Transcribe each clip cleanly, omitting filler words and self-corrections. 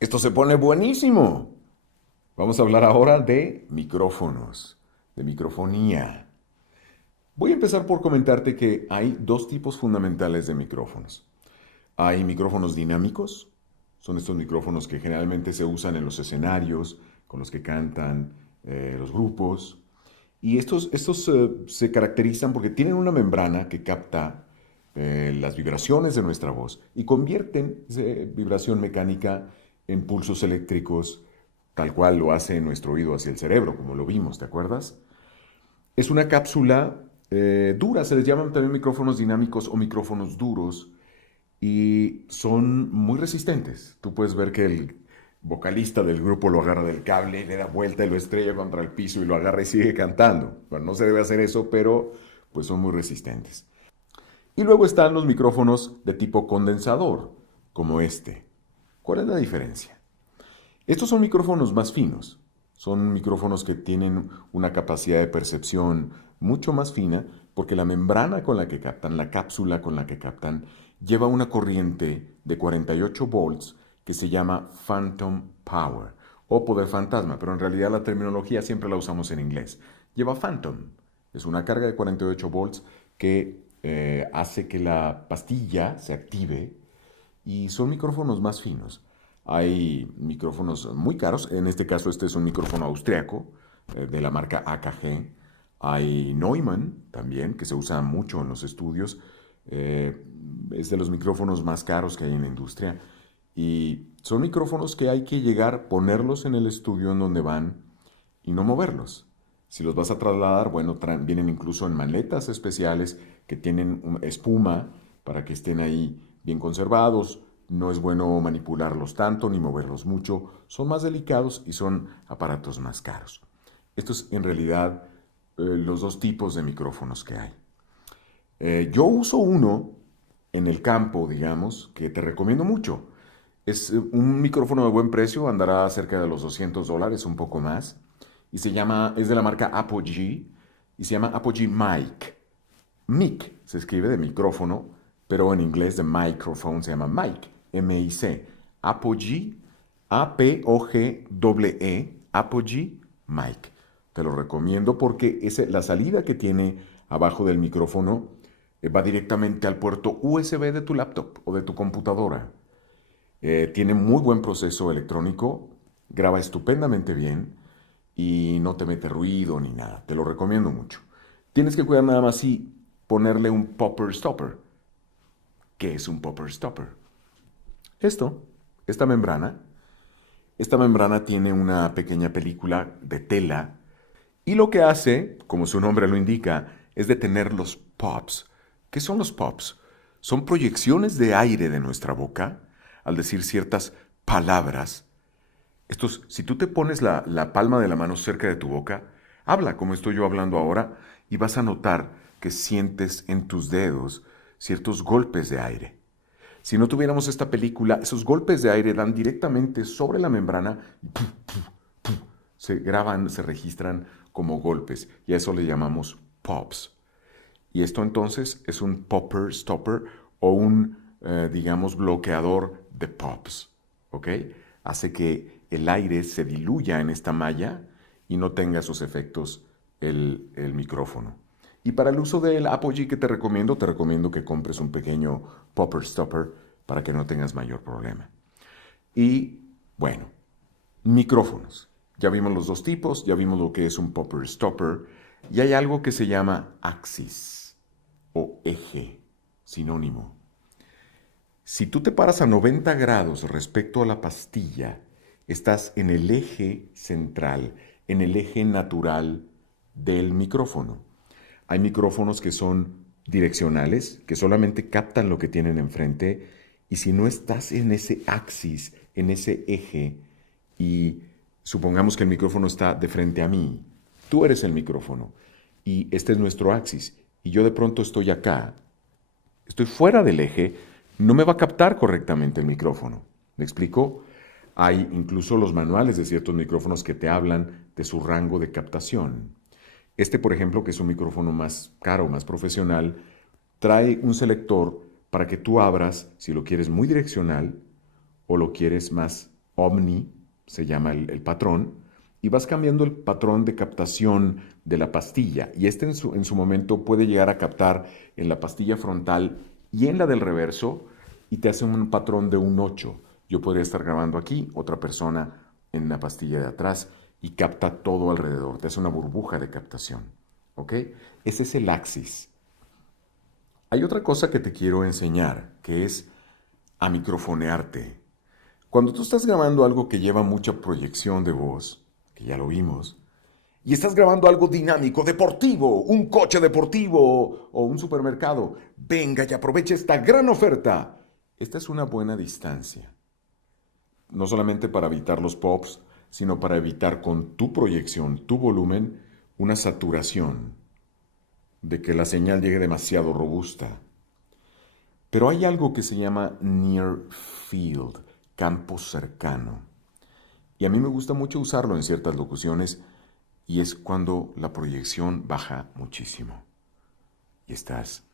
Esto se pone buenísimo. Vamos a hablar ahora de micrófonos, de microfonía. Voy a empezar por comentarte que hay dos tipos fundamentales de micrófonos. Hay micrófonos dinámicos, son estos micrófonos que generalmente se usan en los escenarios, con los que cantan los grupos. Y estos se caracterizan porque tienen una membrana que capta las vibraciones de nuestra voz y convierten esa vibración mecánica en pulsos eléctricos, tal cual lo hace nuestro oído hacia el cerebro, como lo vimos, ¿te acuerdas? Es una cápsula dura, se les llaman también micrófonos dinámicos o micrófonos duros y son muy resistentes. Tú puedes ver que el vocalista del grupo lo agarra del cable, le da vuelta y lo estrella contra el piso y lo agarra y sigue cantando. Bueno, no se debe hacer eso, pero pues son muy resistentes. Y luego están los micrófonos de tipo condensador, como este. ¿Cuál es la diferencia? Estos son micrófonos más finos. Son micrófonos que tienen una capacidad de percepción mucho más fina porque la membrana con la que captan, la cápsula con la que captan, lleva una corriente de 48 volts que se llama Phantom Power o poder fantasma, pero en realidad la terminología siempre la usamos en inglés. Lleva Phantom. Es una carga de 48 volts que hace que la pastilla se active y son micrófonos más finos. Hay micrófonos muy caros, en este caso este es un micrófono austriaco de la marca AKG. Hay Neumann también, que se usa mucho en los estudios. Eh, es de los micrófonos más caros que hay en la industria. Y son micrófonos que hay que llegar, ponerlos en el estudio en donde van y no moverlos. Si los vas a trasladar, bueno, vienen incluso en maletas especiales que tienen espuma para que estén ahí bien conservados. No es bueno manipularlos tanto ni moverlos mucho. Son más delicados y son aparatos más caros. Estos en realidad los dos tipos de micrófonos que hay. Yo uso uno en el campo, digamos, que te recomiendo mucho. Es un micrófono de buen precio, andará cerca de los $200, un poco más. Y es de la marca Apogee y se llama Apogee Mic. Mic se escribe de micrófono, pero en inglés de microphone se llama mic, M-I-C. Apogee, A-P-O-G-E, Apogee Mic. Te lo recomiendo porque la salida que tiene abajo del micrófono va directamente al puerto USB de tu laptop o de tu computadora. Tiene muy buen proceso electrónico, graba estupendamente bien y no te mete ruido ni nada. Te lo recomiendo mucho. Tienes que cuidar nada más y ponerle un popper stopper. ¿Qué es un popper stopper? Esto, esta membrana. Esta membrana tiene una pequeña película de tela y lo que hace, como su nombre lo indica, es detener los pops. ¿Qué son los pops? Son proyecciones de aire de nuestra boca al decir ciertas palabras. Si tú te pones la palma de la mano cerca de tu boca, habla como estoy yo hablando ahora y vas a notar que sientes en tus dedos ciertos golpes de aire. Si no tuviéramos esta película, esos golpes de aire dan directamente sobre la membrana y se graban, se registran como golpes y a eso le llamamos pops. Y esto entonces es un popper stopper o digamos, bloqueador de pops. ¿Ok? Hace que el aire se diluya en esta malla y no tenga sus efectos el micrófono. Y para el uso del Apogee que te recomiendo que compres un pequeño popper stopper para que no tengas mayor problema. Y bueno, micrófonos. Ya vimos los dos tipos, ya vimos lo que es un popper stopper y hay algo que se llama axis o eje, sinónimo. Si tú te paras a 90 grados respecto a la pastilla, estás en el eje central, en el eje natural del micrófono. Hay micrófonos que son direccionales, que solamente captan lo que tienen enfrente, y si no estás en ese axis, en ese eje, y supongamos que el micrófono está de frente a mí, tú eres el micrófono, y este es nuestro axis, y yo de pronto estoy acá, estoy fuera del eje, no me va a captar correctamente el micrófono. ¿Me explico? Hay incluso los manuales de ciertos micrófonos que te hablan de su rango de captación. Este, por ejemplo, que es un micrófono más caro, más profesional, trae un selector para que tú abras si lo quieres muy direccional o lo quieres más Omni, se llama el patrón, y vas cambiando el patrón de captación de la pastilla. Y este en su momento puede llegar a captar en la pastilla frontal y en la del reverso, y te hace un patrón de un 8. Yo podría estar grabando aquí, otra persona en la pastilla de atrás, y capta todo alrededor. Te hace una burbuja de captación. ¿Ok? Ese es el Axis. Hay otra cosa que te quiero enseñar, que es a microfonearte. Cuando tú estás grabando algo que lleva mucha proyección de voz, que ya lo vimos, y estás grabando algo dinámico, deportivo, un coche deportivo o un supermercado, venga y aprovecha esta gran oferta. Esta es una buena distancia. No solamente para evitar los pops, sino para evitar con tu proyección, tu volumen, una saturación de que la señal llegue demasiado robusta. Pero hay algo que se llama near field, campo cercano. Y a mí me gusta mucho usarlo en ciertas locuciones y es cuando la proyección baja muchísimo y estás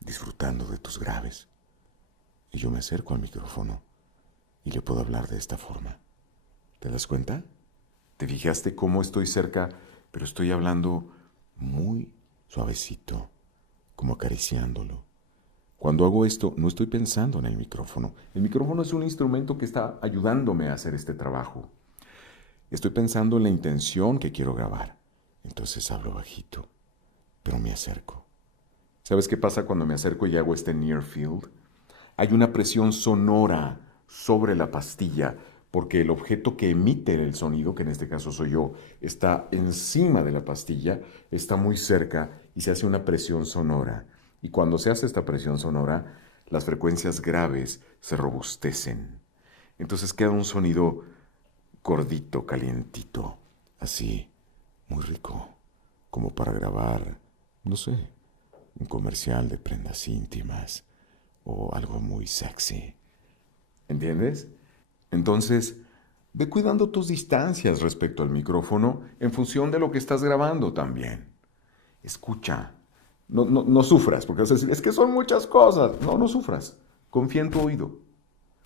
disfrutando de tus graves. Y yo me acerco al micrófono y le puedo hablar de esta forma. ¿Te das cuenta? ¿Te fijaste cómo estoy cerca, pero estoy hablando muy suavecito, como acariciándolo? Cuando hago esto, no estoy pensando en el micrófono. El micrófono es un instrumento que está ayudándome a hacer este trabajo. Estoy pensando en la intención que quiero grabar. Entonces hablo bajito, pero me acerco. ¿Sabes qué pasa cuando me acerco y hago este near field? Hay una presión sonora sobre la pastilla, porque el objeto que emite el sonido, que en este caso soy yo, está encima de la pastilla, está muy cerca y se hace una presión sonora. Y cuando se hace esta presión sonora, las frecuencias graves se robustecen. Entonces queda un sonido gordito, calientito, así, muy rico, como para grabar, no sé, un comercial de prendas íntimas o algo muy sexy. ¿Entiendes? Entonces, ve cuidando tus distancias respecto al micrófono en función de lo que estás grabando también. Escucha. No sufras, porque vas a decir, es que son muchas cosas. No sufras. Confía en tu oído.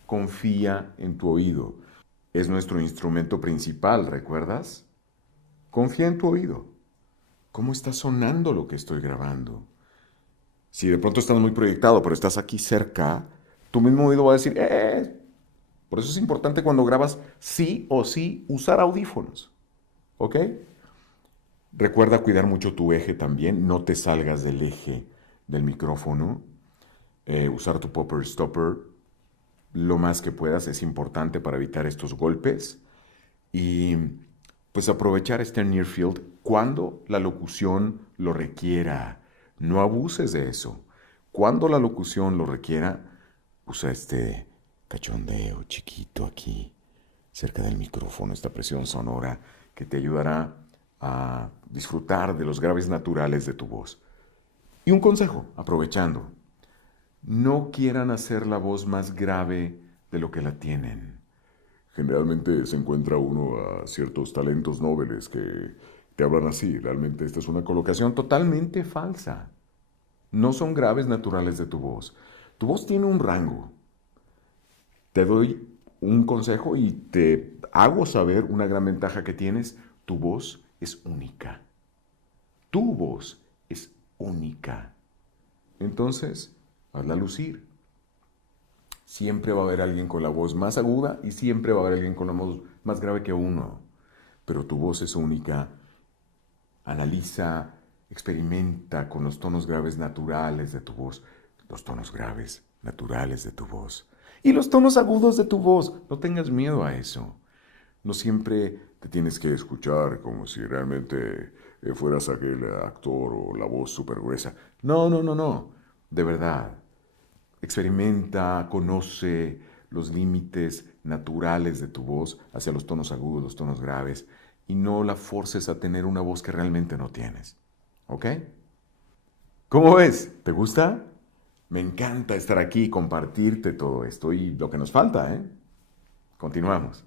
Confía en tu oído. Es nuestro instrumento principal, ¿recuerdas? Confía en tu oído. ¿Cómo está sonando lo que estoy grabando? Si de pronto estás muy proyectado, pero estás aquí cerca, tu mismo oído va a decir, ¡eh! Por eso es importante cuando grabas, sí o sí, usar audífonos. ¿Ok? Recuerda cuidar mucho tu eje también. No te salgas del eje del micrófono. Usar tu popper stopper lo más que puedas es importante para evitar estos golpes. Y pues aprovechar este near field cuando la locución lo requiera. No abuses de eso. Cuando la locución lo requiera, usa este cachondeo chiquito aquí, cerca del micrófono, esta presión sonora que te ayudará a disfrutar de los graves naturales de tu voz. Y un consejo, aprovechando, no quieran hacer la voz más grave de lo que la tienen. Generalmente se encuentra uno a ciertos talentos nobles que te hablan así. Realmente esta es una colocación totalmente falsa. No son graves naturales de tu voz. Tu voz tiene un rango. Te doy un consejo y te hago saber una gran ventaja que tienes. Tu voz es única. Tu voz es única. Entonces, hazla lucir. Siempre va a haber alguien con la voz más aguda y siempre va a haber alguien con la voz más grave que uno. Pero tu voz es única. Analiza, experimenta con los tonos graves naturales de tu voz, los tonos graves naturales de tu voz y los tonos agudos de tu voz. No tengas miedo a eso. No siempre te tienes que escuchar como si realmente fueras aquel actor o la voz súper gruesa. No. De verdad. Experimenta, conoce los límites naturales de tu voz hacia los tonos agudos, los tonos graves, y no la forces a tener una voz que realmente no tienes. ¿Ok? ¿Cómo ves? ¿Te gusta? Me encanta estar aquí y compartirte todo esto y lo que nos falta, ¿eh? Continuamos.